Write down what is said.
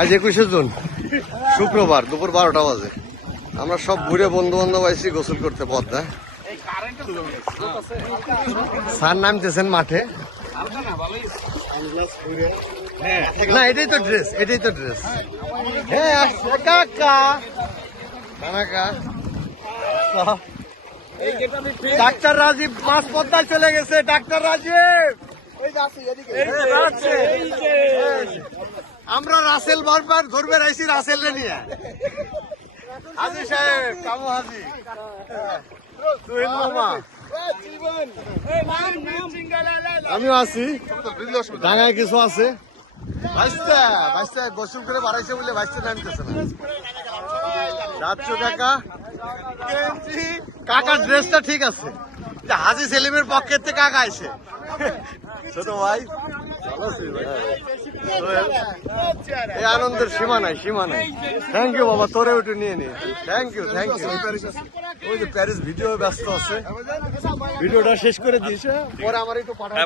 আজ 21শে জুন শুক্রবার দুপুর 12টা বাজে। আমরা সব ঘুরে বন্ধু বান্ধব আইসি গোসল করতে পদ্মায়। স্যার নামতেছেন মাঠে। না এটাই তো ড্রেস, এটাই তো ড্রেস। হ্যাঁ কাকা কাকা ডাক্তার রাজীব মাছ পদ্মায় চলে গেছে। ডাক্তার রাজীব আমরা রাসেল বারবার ধরবে রাইছি রাসেল রে নিয়ে। হাজি সাহেব কামু হাজি তুহিন মামা আমিও আছি। ডাঙায় কিছু আছে। ভাইস্তা ভাইস্তা গোসল করে বাড়াইছে বলে ভাইস্তা নামতেছে না। যাচ্ছ কাকা কাকার ড্রেসটা ঠিক আছে। হাজি সেলিমের পক্ষের থেকে কাকা আইছে। ছোট ভাই এই আনন্দের সীমা নাই, সীমা নাই। থ্যাংক ইউ বাবা, তোরে ওটু নিয়ে নি। Thank you thank you. ওই যে প্যারিস ভিডিও ব্যস্ত আছে, ভিডিওটা শেষ করে দিয়েছে। পরে আমার একটু পাঠাবো।